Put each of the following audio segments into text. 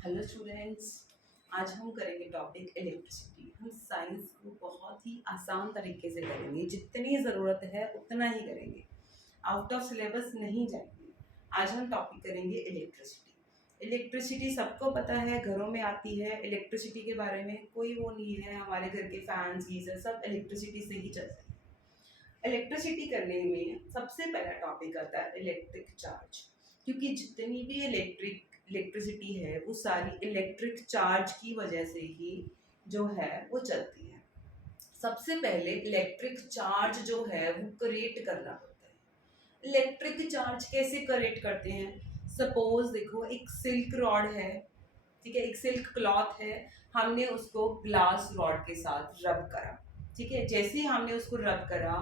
Hello students, आज हम करेंगे टॉपिक इलेक्ट्रिसिटी। हम साइंस को बहुत ही आसान तरीके से करेंगे, जितनी ज़रूरत है उतना ही करेंगे, आउट ऑफ सिलेबस नहीं जाएंगे। आज हम टॉपिक करेंगे इलेक्ट्रिसिटी। इलेक्ट्रिसिटी सबको पता है, घरों में आती है। इलेक्ट्रिसिटी के बारे में कोई वो नहीं है, हमारे घर के फैंस गीजर सब इलेक्ट्रिसिटी से ही चलते हैं। इलेक्ट्रिसिटी करने में सबसे पहला टॉपिक आता है इलेक्ट्रिक चार्ज, क्योंकि जितनी भी इलेक्ट्रिसिटी है वो सारी इलेक्ट्रिक चार्ज की वजह से ही जो है वो चलती है। सबसे पहले इलेक्ट्रिक चार्ज जो है वो क्रिएट करना पड़ता है। इलेक्ट्रिक चार्ज कैसे क्रिएट करते हैं? सपोज देखो, एक सिल्क रॉड है, ठीक है, एक सिल्क क्लॉथ है, हमने उसको ग्लास रॉड के साथ रब करा, ठीक है। जैसे ही हमने उसको रब करा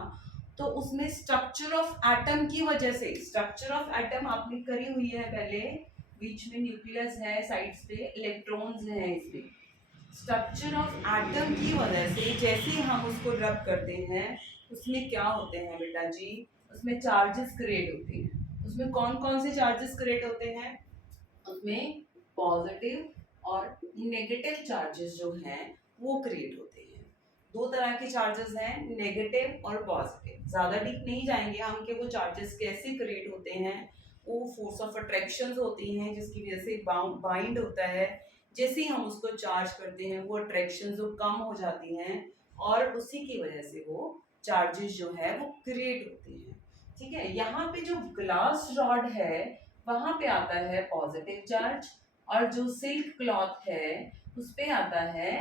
तो उसमें स्ट्रक्चर ऑफ एटम की वजह से, स्ट्रक्चर ऑफ एटम आपने करी हुई है पहले, बीच में न्यूक्लियस है, साइड्स पे इलेक्ट्रॉन्स हैं, इसमें स्ट्रक्चर ऑफ एटम की वजह से जैसे ही हम उसको रब करते हैं उसमें क्या होते हैं बेटा जी, उसमें चार्जेस क्रिएट होते हैं। उसमें कौन कौन से चार्जेस क्रिएट होते हैं? उसमें पॉजिटिव और नेगेटिव चार्जेस जो हैं वो क्रिएट होते हैं। दो तरह के चार्जेस हैं, नेगेटिव और पॉजिटिव। ज़्यादा डीप नहीं जाएंगे हम कि वो चार्जेस कैसे क्रिएट होते हैं। वो फोर्स ऑफ अट्रैक्शन होती हैं जिसकी वजह से बाइंड होता है। जैसे ही हम उसको चार्ज करते हैं वो अट्रैक्शन जो कम हो जाती हैं और उसी की वजह से वो चार्जेस जो है वो क्रिएट होते हैं, ठीक है। यहाँ पे जो ग्लास रॉड है वहां पे आता है पॉजिटिव चार्ज, और जो सिल्क क्लॉथ है उस पे आता है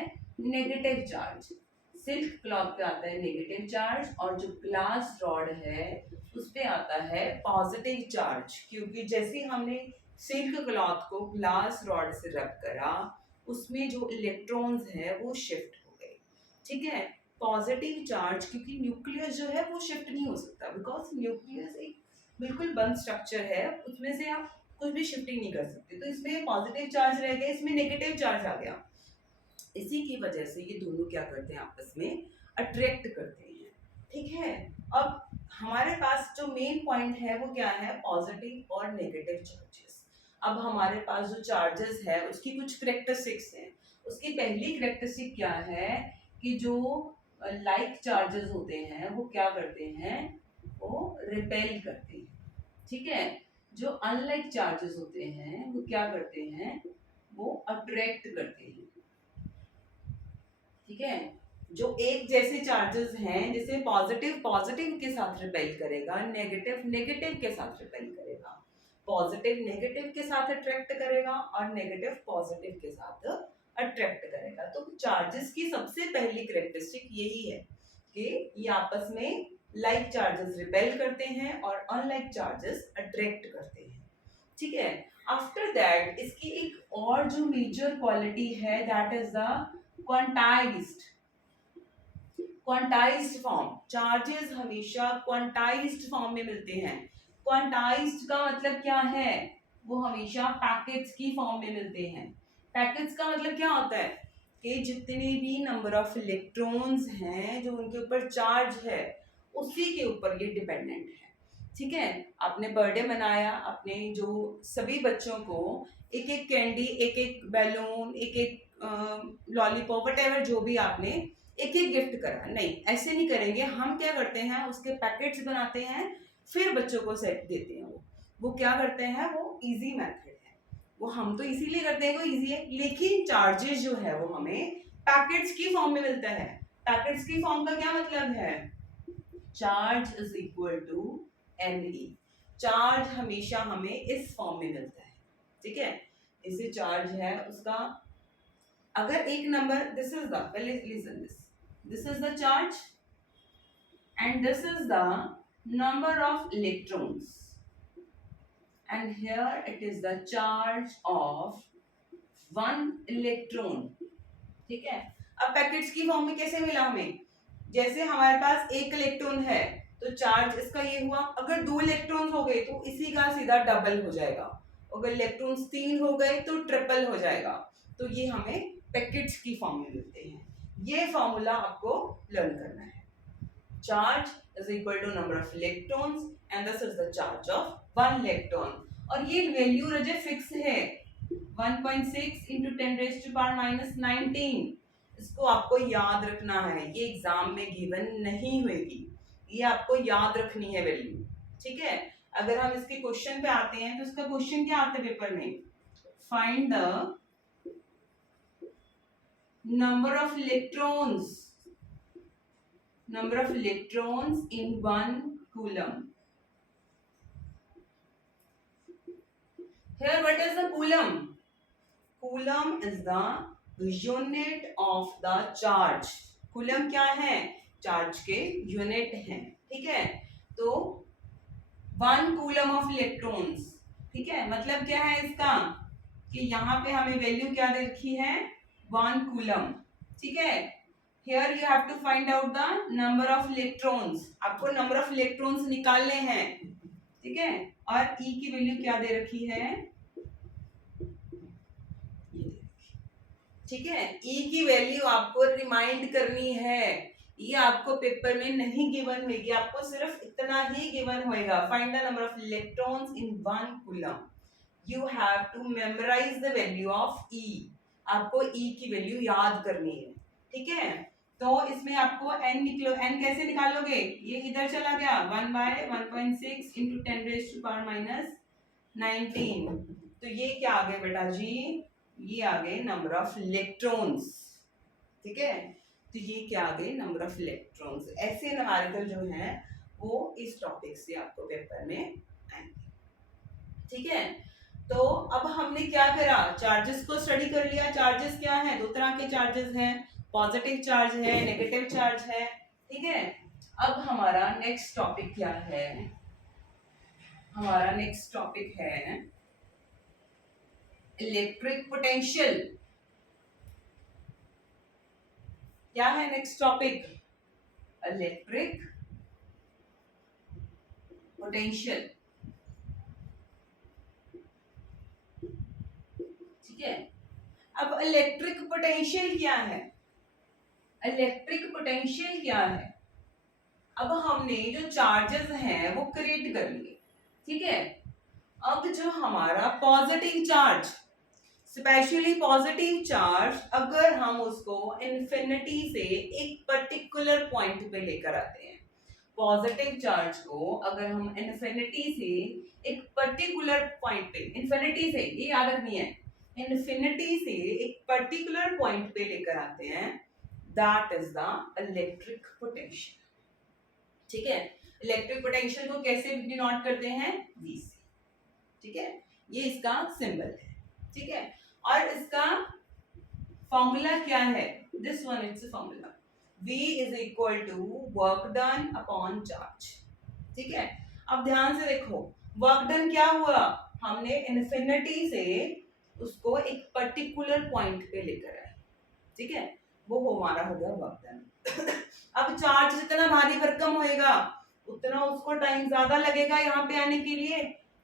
नेगेटिव चार्ज। सिल्क क्लॉथ पे आता है नेगेटिव चार्ज और जो ग्लास रॉड है उस पे आता है पॉजिटिव चार्ज, क्योंकि जैसे हमने सिल्क क्लॉथ को ग्लास रॉड से रब करा उसमें जो इलेक्ट्रॉन्स है वो शिफ्ट हो गए, ठीक है। पॉजिटिव चार्ज, क्योंकि न्यूक्लियस जो है वो शिफ्ट नहीं हो सकता, बिकॉज न्यूक्लियस एक बिल्कुल बंद स्ट्रक्चर है, उसमें से आप कुछ भी शिफ्टिंग नहीं कर सकते। तो इसमें पॉजिटिव चार्ज रह गया, इसमें नेगेटिव चार्ज आ गया। इसी की वजह से ये दोनों क्या करते हैं, आपस में अट्रैक्ट करते हैं, ठीक है। अब हमारे पास जो मेन पॉइंट है वो क्या है, पॉजिटिव और नेगेटिव चार्जेस। अब हमारे पास जो चार्जेस है उसकी कुछ करेक्टरिस्टिक्स हैं। उसकी पहली करेक्टरिस्टिक क्या है कि जो लाइक चार्जेस होते हैं वो क्या करते हैं, वो रिपेल करते हैं, ठीक है। जो अनलाइक चार्जेस होते हैं वो क्या करते हैं, वो अट्रैक्ट करते हैं, ठीक है। जो एक जैसे चार्जेस हैं, जैसे पॉजिटिव पॉजिटिव के साथ रिपेल करेगा, नेगेटिव नेगेटिव के साथ रिपेल करेगा, पॉजिटिव नेगेटिव के साथ अट्रैक्ट करेगा और नेगेटिव पॉजिटिव के साथ अट्रैक्ट करेगा। तो चार्जेस की सबसे पहली करेक्टरिस्टिक यही है कि ये आपस में लाइक चार्जेस रिपेल करते हैं और अनलाइक चार्जेस अट्रैक्ट करते हैं, ठीक है। आफ्टर दैट इसकी एक और जो मेजर क्वालिटी है that is the quantized. Quantized form, charges हमेशा क्वांटाइज्ड फॉर्म में मिलते हैं। क्वांटाइज्ड का मतलब क्या है, वो हमेशा पैकेट्स की फॉर्म में मिलते हैं। पैकेट्स का मतलब क्या होता है कि जितने भी नंबर ऑफ इलेक्ट्रॉन्स हैं जो उनके ऊपर चार्ज है उसी के ऊपर ये डिपेंडेंट है, ठीक है। आपने बर्थडे मनाया, अपने जो सभी बच्चों को एक एक कैंडी, एक एक बैलून, एक एक लॉलीपॉप, वट जो भी आपने एक एक गिफ्ट करा, नहीं ऐसे नहीं करेंगे हम। क्या करते हैं, उसके पैकेट्स बनाते हैं फिर बच्चों को सेट देते हैं। वो क्या करते हैं, वो इजी मेथड है, वो हम तो इसीलिए करते हैं, वो इजी है, लेकिन चार्जेस जो है वो हमें पैकेट्स की फॉर्म में मिलता है। पैकेट्स की फॉर्म का क्या मतलब है, charge is equal to NE। Charge हमेशा हमें इस फॉर्म में मिलता है, ठीक है। इसे चार्ज है उसका, अगर एक नंबर, दिस इज द, पहले listen this is the charge and this is the number of electrons and here it is the charge of one electron, ठीक है। अब पैकेट्स की फॉर्म में कैसे मिला हमें, जैसे हमारे पास एक इलेक्ट्रॉन है तो चार्ज इसका ये हुआ, अगर दो इलेक्ट्रॉन्स हो गए तो इसी का सीधा डबल हो जाएगा, अगर इलेक्ट्रॉन्स तीन हो गए तो ट्रिपल हो जाएगा। तो ये हमें पैकेट्स की फॉर्म में मिलते हैं। ये फॉर्मूला आपको लर्न करना है। Charge is equal to number of electrons and this is the charge of one electron। और ये वैल्यू रजे फिक्स है, 1.6 इंटू 10⁻⁻19। इसको आपको याद रखना है, ये एग्जाम में गिवन नहीं होगी, ये आपको याद रखनी है वैल्यू, ठीक है। अगर हम इसके क्वेश्चन पे आते हैं तो इसका क्वेश्चन क्या आता है पेपर में, find the number of electrons in 1 coulomb. Here what is the coulomb? Coulomb is the unit of the charge. coulomb क्या है, चार्ज के यूनिट है, ठीक है। तो 1 coulomb of electrons, ठीक है, मतलब क्या है इसका कि यहाँ पे हमें वैल्यू क्या दे रखी है, 1 coulomb, ठीक है। Here you have to find out the number of electrons. आपको number of electrons निकालने हैं, ठीक है। और E की वैल्यू क्या दे रखी है, ठीक है। E की वैल्यू आपको रिमाइंड करनी है, ये आपको पेपर में नहीं गिवन होगी, आपको सिर्फ इतना ही गिवन होएगा, find the number of electrons in 1 coulomb. You have to memorize the value of E. आपको E की वैल्यू याद करनी है, ठीक है। तो इसमें आपको n निकलो, n कैसे निकालोगे, ये इधर चला गया 1/1.6 इंटू 10⁻⁻19। तो ये क्या आ गए बेटा जी, ये आ गए नंबर ऑफ इलेक्ट्रॉन्स, ठीक है। तो ये क्या आ गए नंबर ऑफ इलेक्ट्रॉन्स। ऐसे न्यूमेरिकल जो है वो इस टॉपिक से आपको पेपर में आएंगे, ठीक है। तो अब हमने क्या करा, चार्जेस को स्टडी कर लिया। चार्जेस क्या है, दो तरह के चार्जेस हैं, पॉजिटिव चार्ज है, नेगेटिव चार्ज है, ठीक है। अब हमारा नेक्स्ट टॉपिक क्या है, हमारा नेक्स्ट टॉपिक है इलेक्ट्रिक पोटेंशियल। क्या है नेक्स्ट टॉपिक, इलेक्ट्रिक पोटेंशियल, ठीक है। अब इलेक्ट्रिक पोटेंशियल क्या है, इलेक्ट्रिक पोटेंशियल क्या है, अब हमने जो चार्जेस हैं वो क्रिएट कर लिए, ठीक है। अब जो हमारा positive charge, specially positive charge, अगर हम उसको इन्फिनिटी से एक पर्टिकुलर पॉइंट पे लेकर आते हैं, पॉजिटिव चार्ज को अगर हम इन्फिनिटी से एक पर्टिकुलर पॉइंट पे, इन्फिनिटी से, ये याद रखनी है, इन्फिनिटी से एक पर्टिकुलर पॉइंट पे लेकर आते हैं, that is the electric potential, ठीक है। इलेक्ट्रिक पोटेंशियल को कैसे डिनोट करते हैं, V से, ठीक है। ये इसका सिंबल है, ठीक है। और इसका फॉर्मूला क्या है, this one it's formula, V is equal to work done upon charge, ठीक है। अब ध्यान से देखो, वर्क डन क्या हुआ, हमने इन्फिनिटी से उसको एक पर्टिकुलर पॉइंट पे लेकर आए, ठीक है, वो हमारा हो गया वर्क डन। अब चार्ज जितना भारी भरकम होएगा उतना उसको टाइम ज्यादा लगेगा यहाँ पे आने के लिए,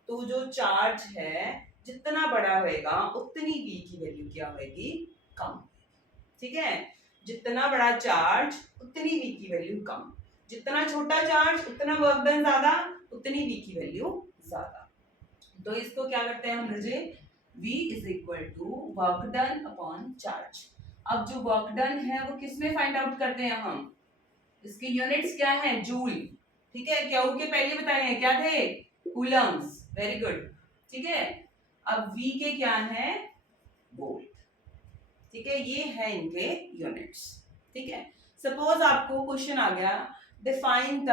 तो जो चार्ज है जितना बड़ा होएगा उतनी V की वैल्यू क्या होगी, कम, ठीक है। जितना बड़ा चार्ज उतनी V की वैल्यू कम, जितना छोटा चार्ज उतना वर्क डन ज्यादा, उतनी V की वैल्यू ज्यादा। तो इसको क्या करते हैं हम रजे, V is equal to work done upon charge. अब जो वर्क डन है वो किसमें फाइंड आउट करते हैं हम, इसके यूनिट्स क्या है, जूल, ठीक है। क्या के पहले बताए हैं, क्या थे, कूलम्स, वेरी गुड, ठीक है। अब V के क्या है, वोल्ट, ठीक है, ये है इनके यूनिट्स, ठीक है। सपोज आपको क्वेश्चन आ गया, डिफाइन द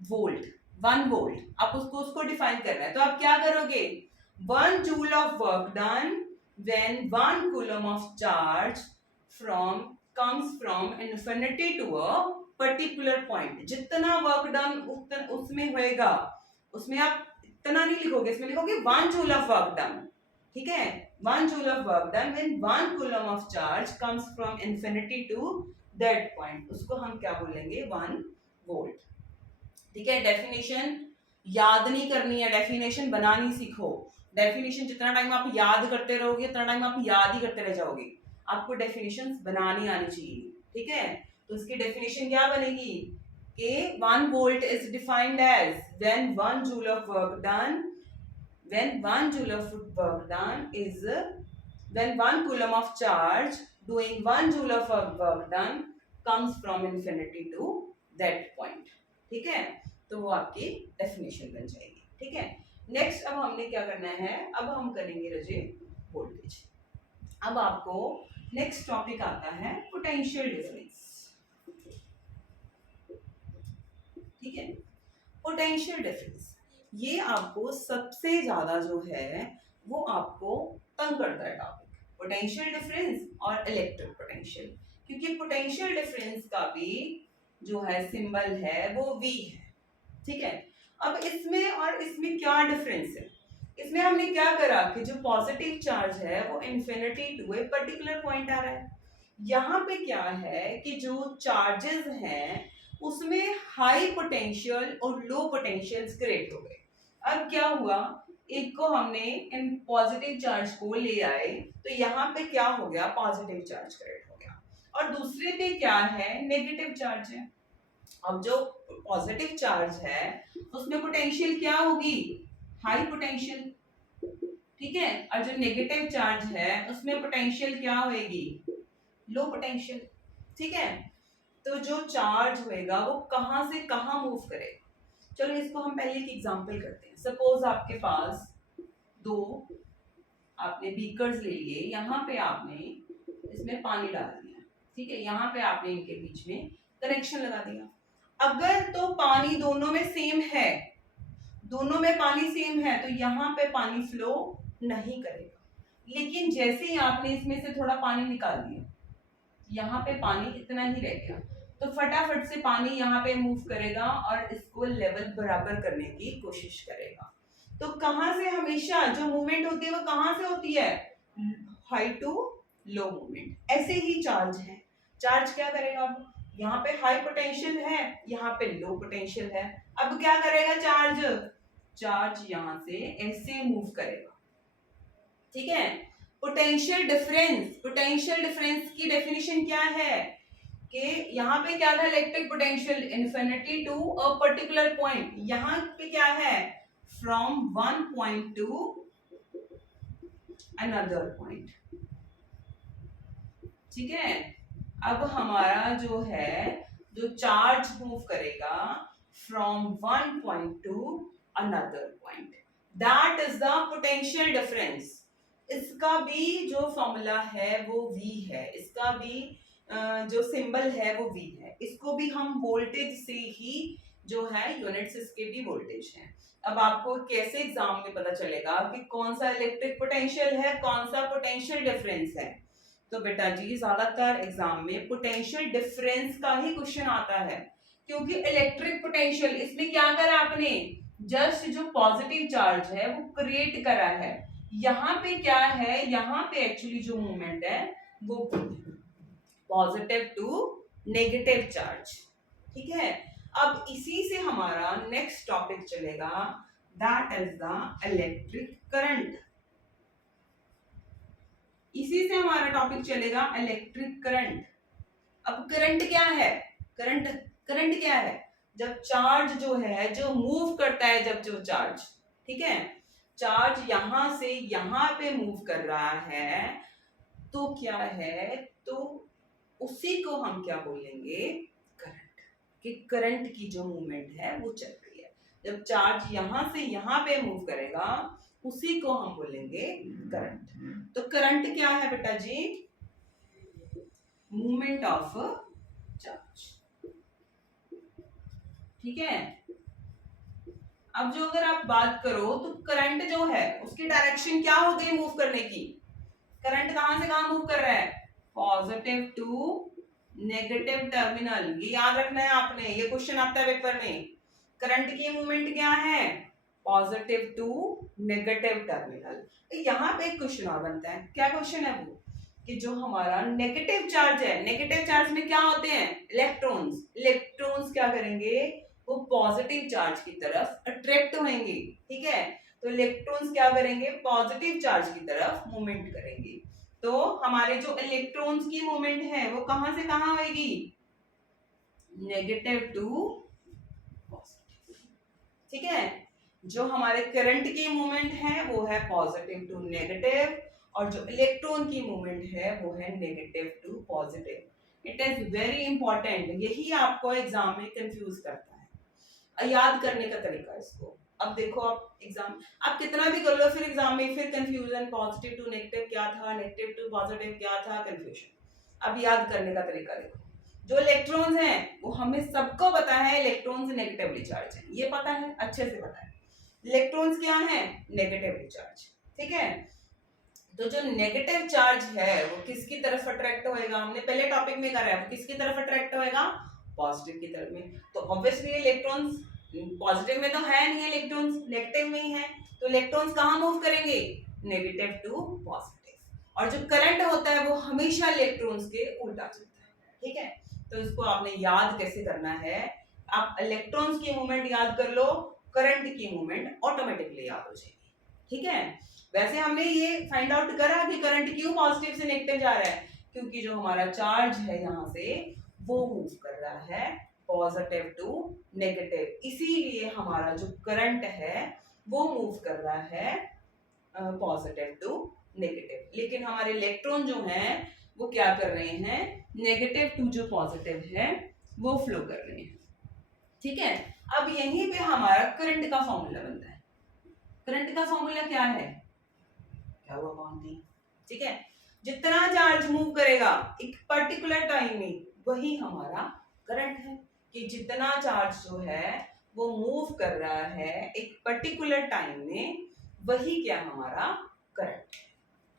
वोल्ट, 1 वोल्ट, आप उसको डिफाइन करना है, तो आप क्या करोगे, 1 joule of work done when 1 coulomb of charge comes from infinity to a particular point। जितना वर्क डन उसमें होएगा, उसमें आप इतना नहीं लिखोगे, इसमें लिखोगे 1 जूल ऑफ वर्क डन, ठीक है। 1 joule of work done when 1 coulomb of charge comes from infinity to that point, उसको हम क्या बोलेंगे, 1 वोल्ट, ठीक है। डेफिनेशन याद नहीं करनी है, डेफिनेशन बनानी सीखो। डेफिनेशन जितना टाइम आप याद करते रहोगे उतना टाइम आप याद ही करते रह जाओगे, आपको डेफिनेशंस बनानी आनी चाहिए, ठीक है। तो इसकी डेफिनेशन क्या बनेगी कि 1 volt is defined as when 1 joule of work done when 1 joule of work done is when 1 coulomb of charge doing 1 joule of work done comes from infinity to that point. ठीक है, तो वो आपकी definition बन जाएगी. ठीक है, next अब हमने क्या करना है, अब हम करेंगे रजे वोल्टेज. अब आपको नेक्स्ट टॉपिक आता है पोटेंशियल डिफरेंस. ठीक है, पोटेंशियल डिफरेंस ये आपको सबसे ज्यादा जो है वो आपको तंग करता है टॉपिक, पोटेंशियल डिफरेंस और इलेक्ट्रिक पोटेंशियल. क्योंकि पोटेंशियल डिफरेंस का भी जो है सिंबल है वो V है. ठीक है, अब इसमें और इसमें क्या डिफरेंस है, इसमें हमने क्या करा कि जो पॉजिटिव चार्ज है वो infinity to a particular point आ रहा है. यहाँ पे क्या है कि जो चार्जेस हैं उसमें हाई पोटेंशियल और लो पोटेंशियल क्रिएट हो गए. अब क्या हुआ, एक को हमने इन पॉजिटिव चार्ज को ले आए तो यहाँ पे क्या हो गया, पॉजिटिव चार्ज क्रिएट हो गया, और दूसरे पे क्या है, नेगेटिव चार्ज है. अब जो पॉजिटिव चार्ज है उसमें पोटेंशियल क्या होगी, हाई पोटेंशियल. ठीक है, और जो नेगेटिव चार्ज है उसमें पोटेंशियल क्या होगी, लो पोटेंशियल. ठीक है, तो जो चार्ज होएगा वो कहां से कहां मूव करेगा. चलो इसको हम पहले एक एग्जांपल करते हैं. सपोज आपके पास दो आपने बीकर्स ले लिए, यहाँ पे आपने इसमें पानी डाल दिया. ठीक है, यहाँ पे आपने इनके बीच में कनेक्शन लगा दिया. अगर तो पानी दोनों में सेम है, दोनों में पानी सेम है तो यहाँ पे पानी फ्लो नहीं करेगा. लेकिन जैसे ही आपने इसमें से थोड़ा पानी निकाल दिया, यहाँ पे पानी इतना ही रह गया, तो फटाफट से पानी यहाँ पे मूव करेगा और इसको लेवल बराबर करने की कोशिश करेगा. तो कहां से हमेशा जो मूवमेंट होती है वो कहां से होती है, हाई टू लो मूवमेंट. ऐसे ही चार्ज है, चार्ज क्या करेगा, अब यहाँ पे हाई पोटेंशियल है, यहाँ पे लो पोटेंशियल है. अब क्या करेगा चार्ज, चार्ज यहाँ से ऐसे मूव करेगा. ठीक है, पोटेंशियल डिफरेंस, पोटेंशियल डिफरेंस की डेफिनेशन क्या है कि यहाँ पे क्या था, electric potential infinity to a particular point. यहाँ पे क्या है, from one point to another point. ठीक है, अब हमारा जो है जो चार्ज मूव करेगा from one point to another point, that is the potential difference. इसका भी जो फॉर्मूला है वो V है, इसका भी जो सिंबल है वो V है. इसको भी हम वोल्टेज से ही जो है यूनिट्स इसके भी वोल्टेज हैं. अब आपको कैसे एग्जाम में पता चलेगा कि कौन सा इलेक्ट्रिक पोटेंशियल है, कौन सा पोटेंशियल डिफरेंस है. तो बेटा जी ज्यादातर एग्जाम में पोटेंशियल डिफरेंस का ही क्वेश्चन आता है, क्योंकि इलेक्ट्रिक पोटेंशियल इसमें क्या करा आपने, जस्ट जो पॉजिटिव चार्ज है वो क्रिएट करा है. यहाँ पे क्या है, यहाँ पे एक्चुअली जो मूवमेंट है वो पॉजिटिव टू नेगेटिव चार्ज. ठीक है, अब इसी से हमारा नेक्स्ट टॉपिक चलेगा, that is the electric current. इसी से हमारा टॉपिक चलेगा इलेक्ट्रिक करंट. अब करंट क्या है, करंट करंट क्या है, जब चार्ज जो है जो मूव करता है, जब जो चार्ज, ठीक है, चार्ज यहां से यहां पे मूव कर रहा है तो क्या है, तो उसी को हम क्या बोलेंगे, करंट. कि करंट की जो मूवमेंट है वो चल रही है. जब चार्ज यहां से यहां पे मूव करेगा उसी को हम बोलेंगे करंट. तो करंट क्या है बेटा जी, मूवमेंट ऑफ चार्ज. ठीक है, अब जो अगर आप बात करो तो करंट जो है उसकी डायरेक्शन क्या हो गई मूव करने की, करंट कहां से कहां मूव कर रहा है, पॉजिटिव टू नेगेटिव टर्मिनल. ये याद रखना है आपने, ये क्वेश्चन आता है पेपर में. करंट की मूवमेंट क्या है, पॉजिटिव टू नेगेटिव टर्मिनल. यहाँ पे एक क्वेश्चन और बनता है, क्या क्वेश्चन है वो, कि जो हमारा नेगेटिव चार्ज है, नेगेटिव चार्ज में क्या होते हैं, इलेक्ट्रॉन्स. इलेक्ट्रॉन्स क्या करेंगे, वो पॉजिटिव चार्ज की तरफ अट्रैक्ट होंगे. ठीक है, तो इलेक्ट्रॉन्स क्या करेंगे, पॉजिटिव चार्ज की तरफ मूवमेंट करेंगे. तो हमारे जो इलेक्ट्रॉन्स की मूवमेंट है वो कहां से कहां होगी, नेगेटिव टू पॉजिटिव. ठीक है, जो हमारे करंट की मूवमेंट है वो है पॉजिटिव टू नेगेटिव, और जो इलेक्ट्रॉन की मूवमेंट है वो है negative to positive. It is very important, यही आपको एग्जाम में कंफ्यूज करता है। याद करने का तरीका इसको, अब देखो आप एग्जाम आप कितना भी कर लो, फिर एग्जाम में फिर कंफ्यूजन, पॉजिटिव टू नेगेटिव क्या था, नेगेटिव टू पॉजिटिव क्या था, कंफ्यूजन। अब याद करने का तरीका देखो, जो इलेक्ट्रॉन्स हैं वो हमें सबको पता है इलेक्ट्रॉन्स नेगेटिवली चार्ज है, ये पता है, अच्छे से पता है। इलेक्ट्रॉन्स क्या है, नेगेटिवली चार्ज, ठीक है। तो जो नेगेटिव चार्ज है वो किसकी तरफ अट्रैक्ट होएगा, हमने पहले टॉपिक में करा है, वो किसकी तरफ अट्रैक्ट होएगा, पॉजिटिव की तरफ में। तो ऑब्वियसली इलेक्ट्रॉन्स पॉजिटिव में तो है नहीं, इलेक्ट्रॉन्स नेगेटिव में ही है, तो इलेक्ट्रॉन्स कहाँ मूव करेंगे, नेगेटिव टू पॉजिटिव। और जो करंट होता है वो हमेशा इलेक्ट्रॉन्स के उल्टा चलता है, ठीक है। तो इसको आपने याद कैसे करना है, आप इलेक्ट्रॉन्स की मूवमेंट याद कर लो, करंट की मूवमेंट ऑटोमेटिकली याद हो जाएगी, ठीक है। वैसे हमने ये फाइंड आउट करा कि करंट क्यों पॉजिटिव से नेगेटिव जा रहा है, क्योंकि जो हमारा चार्ज है यहाँ से वो मूव कर रहा है पॉजिटिव टू नेगेटिव, इसीलिए हमारा जो करंट है वो मूव कर रहा है पॉजिटिव टू नेगेटिव। लेकिन हमारे इलेक्ट्रॉन जो हैं वो क्या कर रहे हैं, नेगेटिव टू जो पॉजिटिव है वो फ्लो कर रहे हैं, ठीक है। अब यहीं पे हमारा करंट का फॉर्मूला बनता है। करंट का फॉर्मूला क्या है, क्या हुआ कौन थी, ठीक है। जितना चार्ज मूव करेगा एक पर्टिकुलर टाइम में वही हमारा करंट है, कि जितना चार्ज जो है वो मूव कर रहा है एक पर्टिकुलर टाइम में वही क्या हमारा करंट है,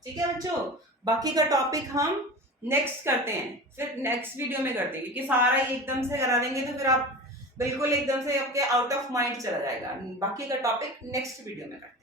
ठीक है बच्चों। बाकी का टॉपिक हम नेक्स्ट करते हैं, फिर नेक्स्ट वीडियो में करते हैं, क्योंकि सारा ही एकदम से करा देंगे तो फिर आप बिल्कुल एकदम से आपके आउट ऑफ माइंड चला जाएगा। बाकी का टॉपिक नेक्स्ट वीडियो में करते हैं।